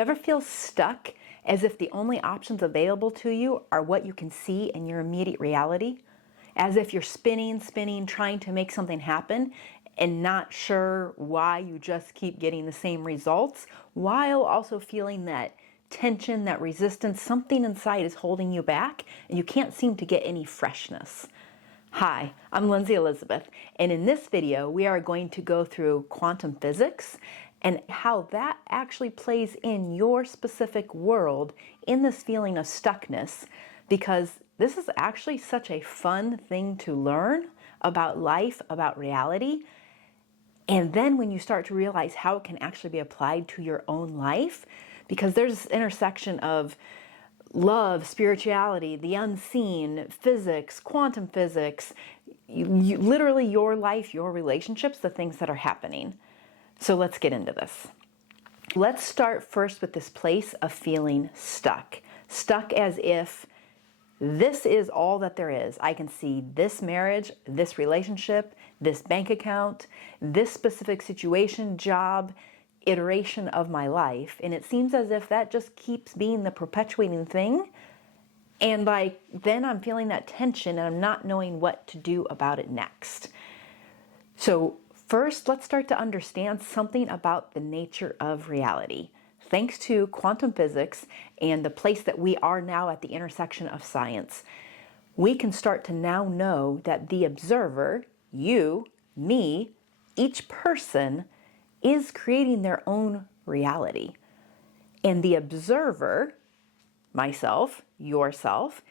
Ever feel stuck, as if the only options available to you are what you can see in your immediate reality? As if you're spinning, trying to make something happen and not sure why you just keep getting the same results, while also feeling that tension, that resistance, something inside is holding you back and you can't seem to get any freshness. Hi, I'm Linzy Elizabeth, and in this video we are going to go through quantum physics and how that actually plays in your specific world in this feeling of stuckness, because this is actually such a fun thing to learn about life, about reality. And then when you start to realize how it can actually be applied to your own life, because there's this intersection of love, spirituality, the unseen, physics, quantum physics, literally your life, your relationships, the things that are happening. So let's get into this. Let's start first with this place of feeling stuck. Stuck as if this is all that there is. I can see this marriage, this relationship, this bank account, this specific situation, job, iteration of my life, and it seems as if that just keeps being the perpetuating thing, and then I'm feeling that tension and I'm not knowing what to do about it next. So first, let's start to understand something about the nature of reality. Thanks to quantum physics and the place that we are now at the intersection of science, we can start to now know that the observer, you, me, each person, is creating their own reality. And the observer, myself, yourself,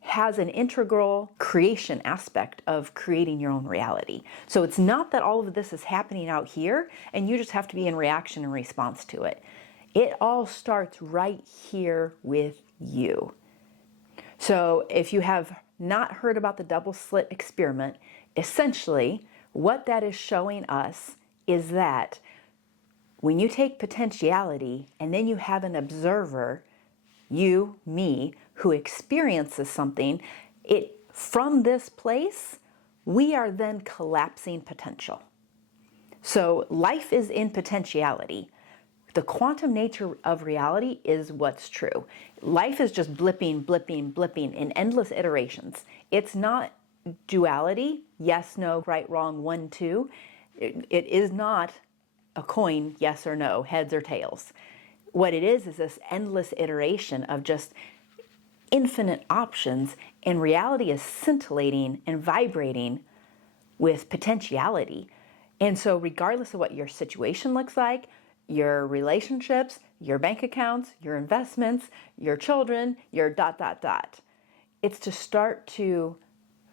has an integral creation aspect of creating your own reality. So it's not that all of this is happening out here and you just have to be in reaction and response to it. It all starts right here with you. So if you have not heard about the double slit experiment, essentially what that is showing us is that when you take potentiality and then you have an observer, you, me, who experiences something, from this place, we are then collapsing potential. So life is in potentiality. The quantum nature of reality is what's true. Life is just blipping, blipping, blipping in endless iterations. It's not duality, yes, no, right, wrong, 1, 2. It is not a coin, yes or no, heads or tails. What it is this endless iteration of just infinite options, and reality is scintillating and vibrating with potentiality. And so regardless of what your situation looks like, your relationships, your bank accounts, your investments, your children, your ... It's to start to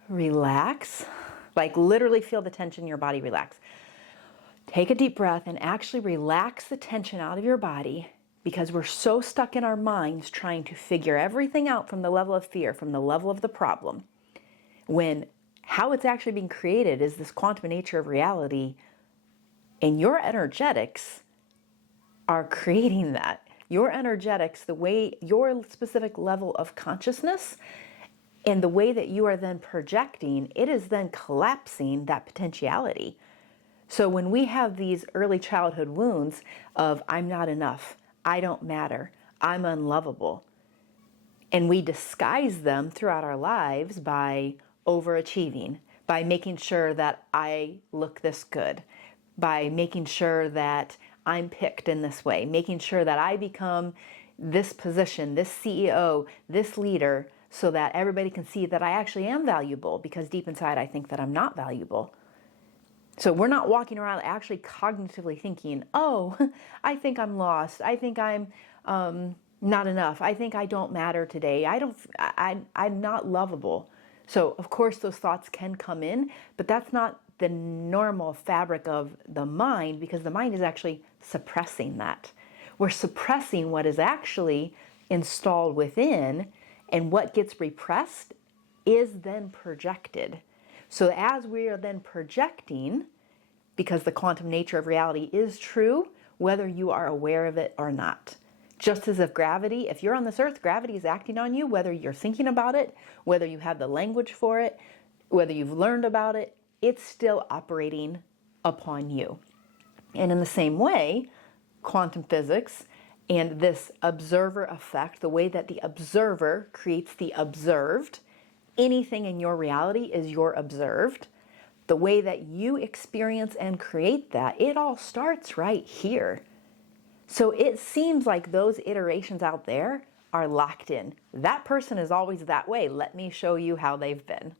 relax, like literally feel the tension in your body relax. Take a deep breath and actually relax the tension out of your body, because we're so stuck in our minds trying to figure everything out from the level of fear, from the level of the problem, when how it's actually being created is this quantum nature of reality, and your energetics are creating that. Your energetics, the way your specific level of consciousness and the way that you are then projecting, it is then collapsing that potentiality. So when we have these early childhood wounds of I'm not enough, I don't matter, I'm unlovable, and we disguise them throughout our lives by overachieving, by making sure that I look this good, by making sure that I'm picked in this way, making sure that I become this position, this CEO, this leader, so that everybody can see that I actually am valuable, because deep inside I think that I'm not valuable. So we're not walking around actually cognitively thinking, oh, I think I'm lost. I think I'm not enough. I think I don't matter today. I'm not lovable. So of course those thoughts can come in, but that's not the normal fabric of the mind, because the mind is actually suppressing that. We're suppressing what is actually installed within, and what gets repressed is then projected. So as we are then projecting, because the quantum nature of reality is true, whether you are aware of it or not. Just as if gravity, if you're on this earth, gravity is acting on you, whether you're thinking about it, whether you have the language for it, whether you've learned about it, it's still operating upon you. And in the same way, quantum physics And this observer effect, the way that the observer creates the observed, anything in your reality is your observed. The way that you experience and create that, it all starts right here. So it seems like those iterations out there are locked in. That person is always that way. Let me show you how they've been.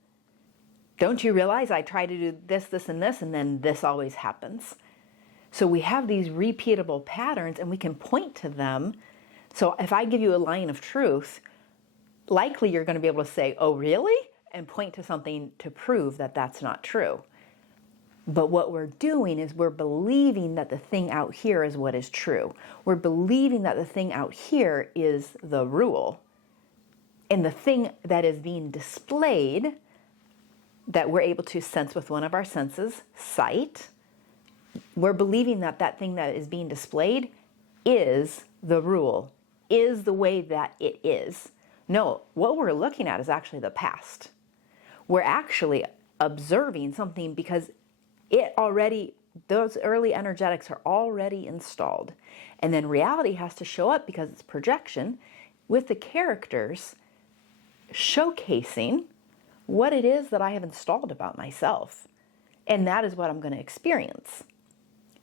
Don't you realize I try to do this, this, and this, and then this always happens? So we have these repeatable patterns and we can point to them. So if I give you a line of truth, likely you're going to be able to say, oh, really? And point to something to prove that that's not true. But what we're doing is we're believing that the thing out here is what is true. We're believing that the thing out here is the rule. And the thing that is being displayed, that we're able to sense with one of our senses, sight, we're believing that that thing that is being displayed is the rule, is the way that it is. No, what we're looking at is actually the past. We're actually observing something because those early energetics are already installed. And then reality has to show up because it's projection with the characters showcasing what it is that I have installed about myself. And that is what I'm going to experience.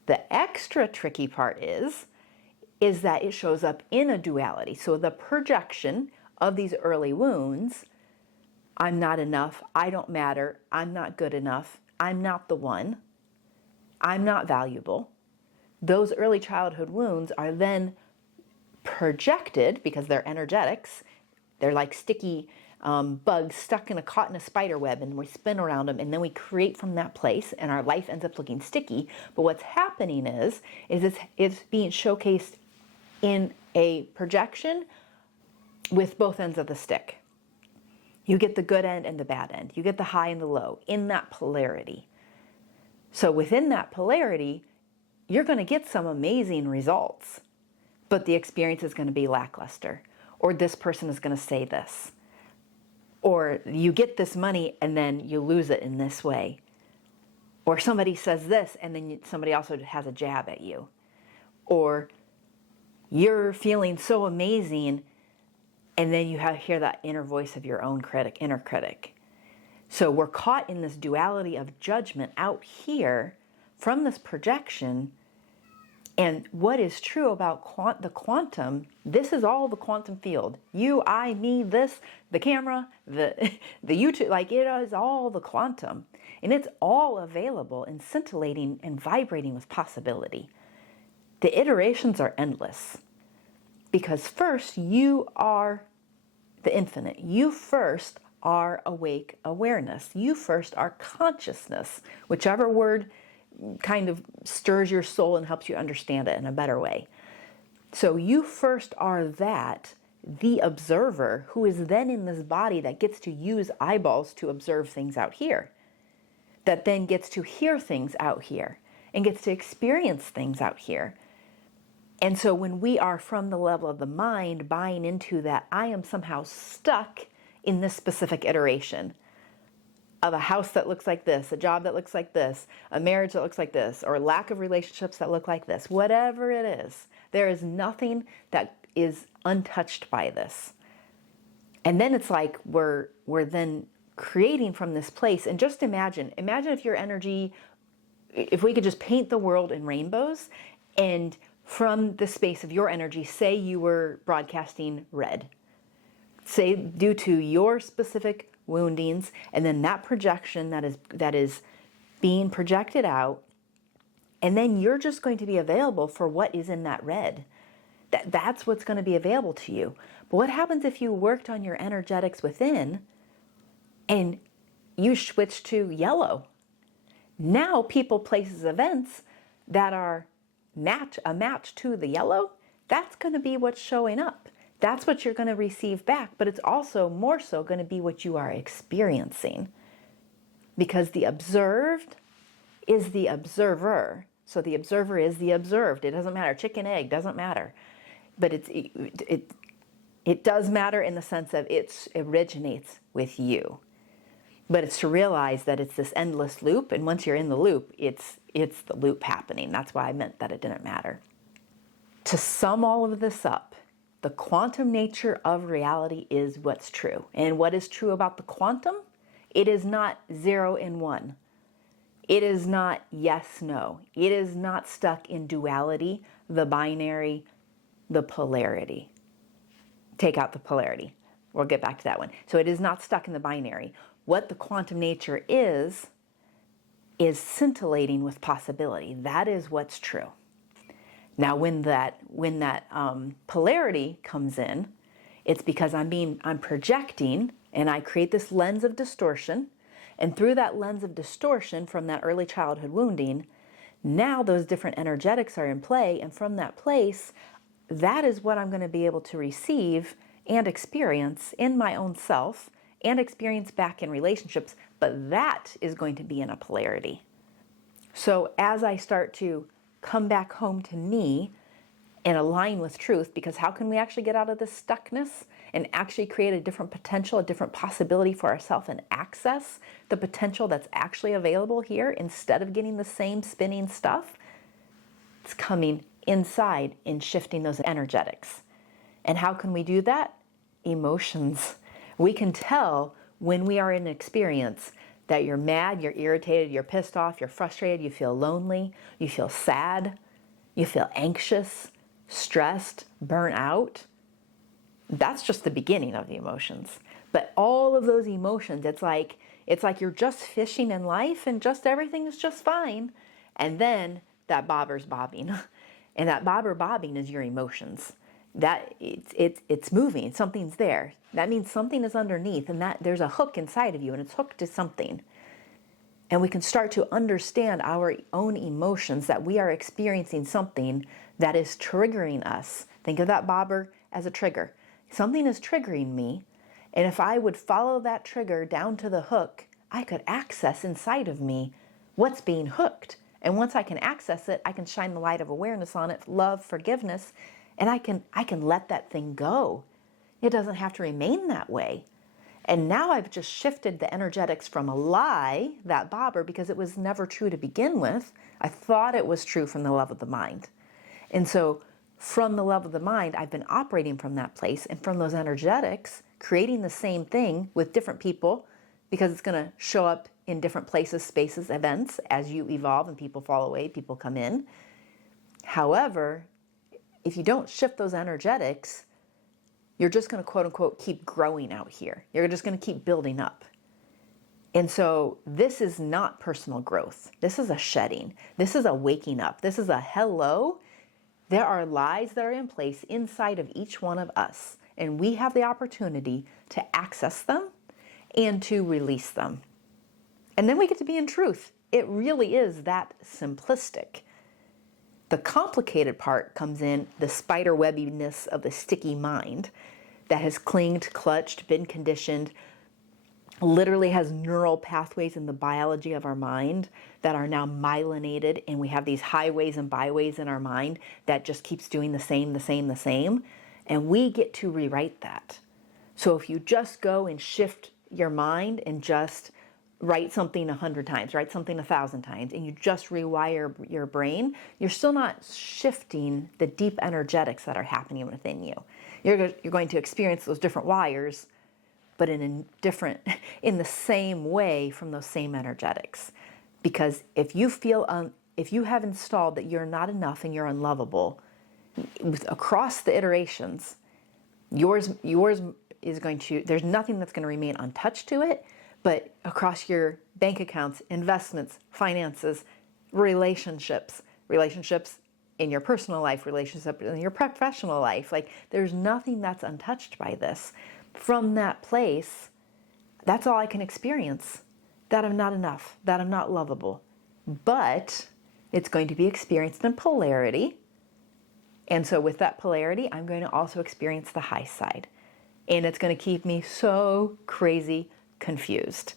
The extra tricky part is that it shows up in a duality. So the projection of these early wounds, I'm not enough, I don't matter, I'm not good enough, I'm not the one, I'm not valuable. Those early childhood wounds are then projected because they're energetics. They're like sticky bugs stuck caught in a spider web, and we spin around them, and then we create from that place, and our life ends up looking sticky. But what's happening is it's being showcased in a projection with both ends of the stick. You get the good end and the bad end. You get the high and the low in that polarity. So within that polarity, you're going to get some amazing results, but the experience is going to be lackluster, or this person is going to say this, or you get this money and then you lose it in this way, or somebody says this and then somebody also has a jab at you, or you're feeling so amazing and then you hear that inner voice of your own inner critic. So we're caught in this duality of judgment out here from this projection. And what is true about the quantum, this is all the quantum field. You, I, me, this, the camera, the YouTube, like it is all the quantum. And it's all available and scintillating and vibrating with possibility. The iterations are endless. Because first, you are the infinite. You first are awake awareness. You first are consciousness, whichever word kind of stirs your soul and helps you understand it in a better way. So you first are that, the observer, who is then in this body that gets to use eyeballs to observe things out here, that then gets to hear things out here and gets to experience things out here. And so when we are from the level of the mind buying into that I am somehow stuck in this specific iteration of a house that looks like this, a job that looks like this, a marriage that looks like this, or lack of relationships that look like this, whatever it is, there is nothing that is untouched by this. And then it's like we're then creating from this place. And just imagine if your energy, if we could just paint the world in rainbows, and from the space of your energy, say you were broadcasting red, say due to your specific woundings, and then that projection that is being projected out, and then you're just going to be available for what is in that red. That's what's going to be available to you. But what happens if you worked on your energetics within and you switch to yellow? Now people, places, events that are a match to the yellow, that's going to be what's showing up. That's what you're going to receive back, but it's also more so going to be what you are experiencing. Because the observed is the observer. So the observer is the observed. It doesn't matter. Chicken, egg, doesn't matter. But it does matter in the sense of it originates with you. But it's to realize that it's this endless loop, and once you're in the loop, it's the loop happening. That's why I meant that it didn't matter. To sum all of this up, the quantum nature of reality is what's true. And what is true about the quantum? It is not 0 and 1. It is not yes, no. It is not stuck in duality, the binary, the polarity. Take out the polarity. We'll get back to that one. So it is not stuck in the binary. What the quantum nature is scintillating with possibility. That is what's true. Now, when that polarity comes in, it's because I'm projecting, and I create this lens of distortion. And through that lens of distortion from that early childhood wounding, now those different energetics are in play. And from that place, that is what I'm going to be able to receive and experience in my own self and experience back in relationships. But that is going to be in a polarity. So as I start to come back home to me and align with truth, because how can we actually get out of this stuckness and actually create a different potential, a different possibility for ourselves and access the potential that's actually available here instead of getting the same spinning stuff? It's coming inside and shifting those energetics. And how can we do that? Emotions. We can tell when we are in an experience that you're mad, you're irritated, you're pissed off, you're frustrated, you feel lonely, you feel sad, you feel anxious, stressed, burnt out. That's just the beginning of the emotions. But all of those emotions, it's like you're just fishing in life and just everything is just fine. And then that bobber's bobbing. And that bobber bobbing is your emotions. That it's moving, something's there. That means something is underneath, and that there's a hook inside of you, and it's hooked to something. And we can start to understand our own emotions, that we are experiencing something that is triggering us. Think of that bobber as a trigger. Something is triggering me, and if I would follow that trigger down to the hook, I could access inside of me what's being hooked. And once I can access it, I can shine the light of awareness on it, love, forgiveness, and I can let that thing go. It doesn't have to remain that way. And now I've just shifted the energetics from a lie, that bobber, because it was never true to begin with. I thought it was true from the level of the mind. And so from the level of the mind, I've been operating from that place and from those energetics, creating the same thing with different people, because it's going to show up in different places, spaces, events as you evolve and people fall away, people come in. However, if you don't shift those energetics, you're just going to quote unquote keep growing out here. You're just going to keep building up. And so this is not personal growth. This is a shedding. This is a waking up. This is a hello. There are lies that are in place inside of each one of us, and we have the opportunity to access them and to release them. And then we get to be in truth. It really is that simplistic. The complicated part comes in the spider webbiness of the sticky mind that has clinged, clutched, been conditioned, literally has neural pathways in the biology of our mind that are now myelinated, and we have these highways and byways in our mind that just keeps doing the same, and we get to rewrite that. So if you just go and shift your mind and just write something 100 times, write something 1,000 times, and you just rewire your brain, you're still not shifting the deep energetics that are happening within you. You're going to experience those different wires, but in the same way from those same energetics. Because if you if you have installed that you're not enough and you're unlovable, across the iterations, yours is going to, there's nothing that's going to remain untouched to it. But across your bank accounts, investments, finances, relationships in your personal life, relationships in your professional life, like there's nothing that's untouched by this. From that place, that's all I can experience, that I'm not enough, that I'm not lovable. But it's going to be experienced in polarity. And so with that polarity, I'm going to also experience the high side. And it's going to keep me so crazy confused,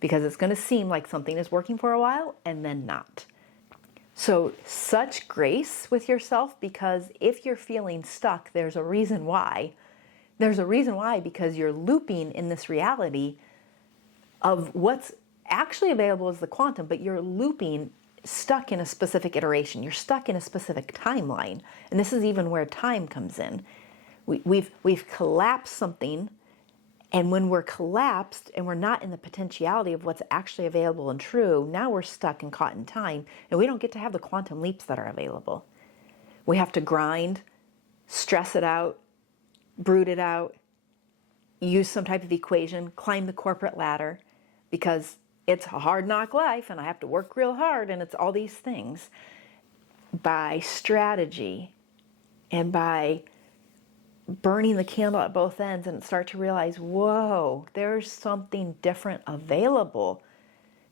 because it's going to seem like something is working for a while and then not. So such grace with yourself, because if you're feeling stuck, there's a reason why. There's a reason why, because you're looping in this reality of what's actually available as the quantum, but you're looping stuck in a specific iteration. You're stuck in a specific timeline. And this is even where time comes in. We've collapsed something, and when we're collapsed and we're not in the potentiality of what's actually available and true, now we're stuck and caught in time, and we don't get to have the quantum leaps that are available. We have to grind, stress it out, brood it out, use some type of equation, climb the corporate ladder, because it's a hard knock life and I have to work real hard, and it's all these things. By strategy and by burning the candle at both ends and start to realize, whoa, there's something different available.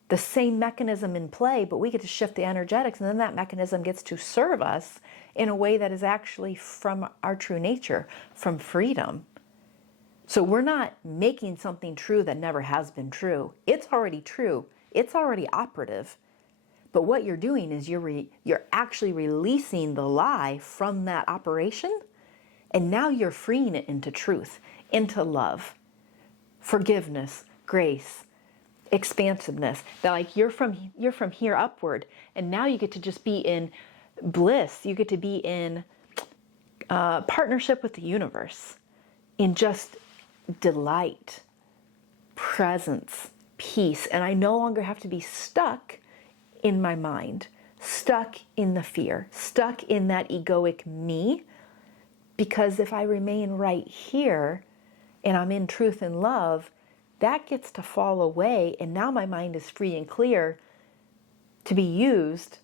The same mechanism in play, but we get to shift the energetics, and then that mechanism gets to serve us in a way that is actually from our true nature, from freedom. So we're not making something true that never has been true. It's already true. It's already operative. But what you're doing is you're actually releasing the lie from that operation, and now you're freeing it into truth, into love, forgiveness, grace, expansiveness. That like you're from here upward, and now you get to just be in bliss. You get to be in partnership with the universe, in just delight, presence, peace. And I no longer have to be stuck in my mind, stuck in the fear, stuck in that egoic me. Because if I remain right here and I'm in truth and love, that gets to fall away, and now my mind is free and clear to be used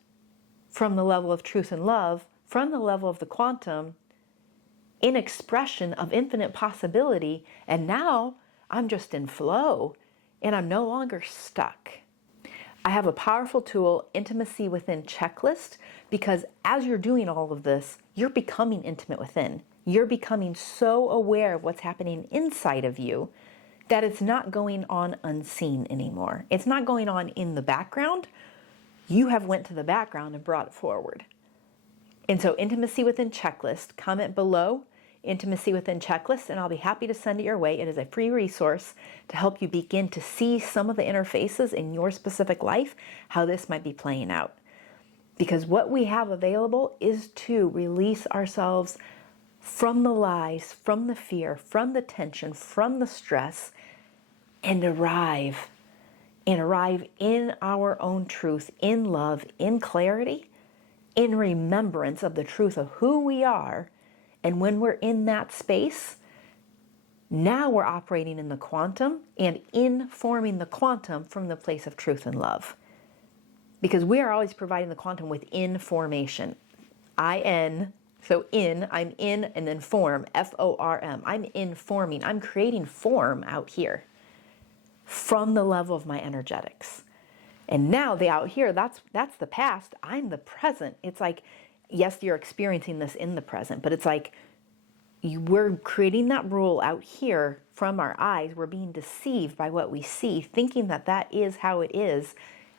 from the level of truth and love, from the level of the quantum, in expression of infinite possibility. And now I'm just in flow, and I'm no longer stuck. I have a powerful tool, Intimacy Within Checklist, because as you're doing all of this, you're becoming intimate within. You're becoming so aware of what's happening inside of you that it's not going on unseen anymore. It's not going on in the background. You have went to the background and brought it forward. And so Intimacy Within Checklist, comment below, Intimacy Within Checklist, and I'll be happy to send it your way. It is a free resource to help you begin to see some of the interfaces in your specific life, how this might be playing out. Because what we have available is to release ourselves from the lies, from the fear, from the tension, from the stress, and arrive in our own truth, in love, in clarity, in remembrance of the truth of who we are. And when we're in that space, now we're operating in the quantum and informing the quantum from the place of truth and love. Because we are always providing the quantum with information. I-N, so I'm in, and then form, F-O-R-M. I'm informing, I'm creating form out here from the level of my energetics. And now the out here, that's the past. I'm the present. It's like, yes, you're experiencing this in the present, but it's like we're creating that rule out here from our eyes. We're being deceived by what we see, thinking that that is how it is,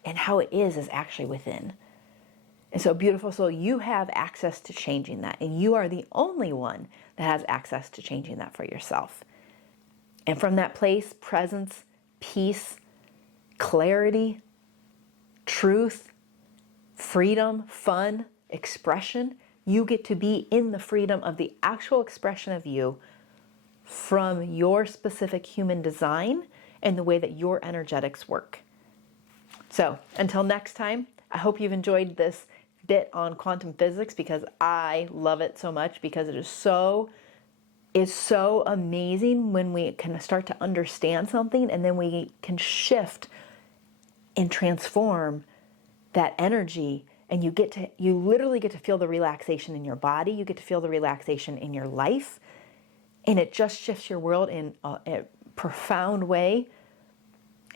and how it is actually within. And so, beautiful soul, you have access to changing that, and you are the only one that has access to changing that for yourself. And from that place, presence, peace, clarity, truth, freedom, fun, expression, you get to be in the freedom of the actual expression of you from your specific human design and the way that your energetics work. So until next time, I hope you've enjoyed this bit on quantum physics, because I love it so much, because it's so amazing when we can start to understand something, and then we can shift and transform that energy, and you literally get to feel the relaxation in your body, you get to feel the relaxation in your life, and it just shifts your world in a profound way,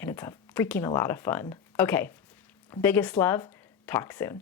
and it's a lot of fun. Okay, biggest love, talk soon.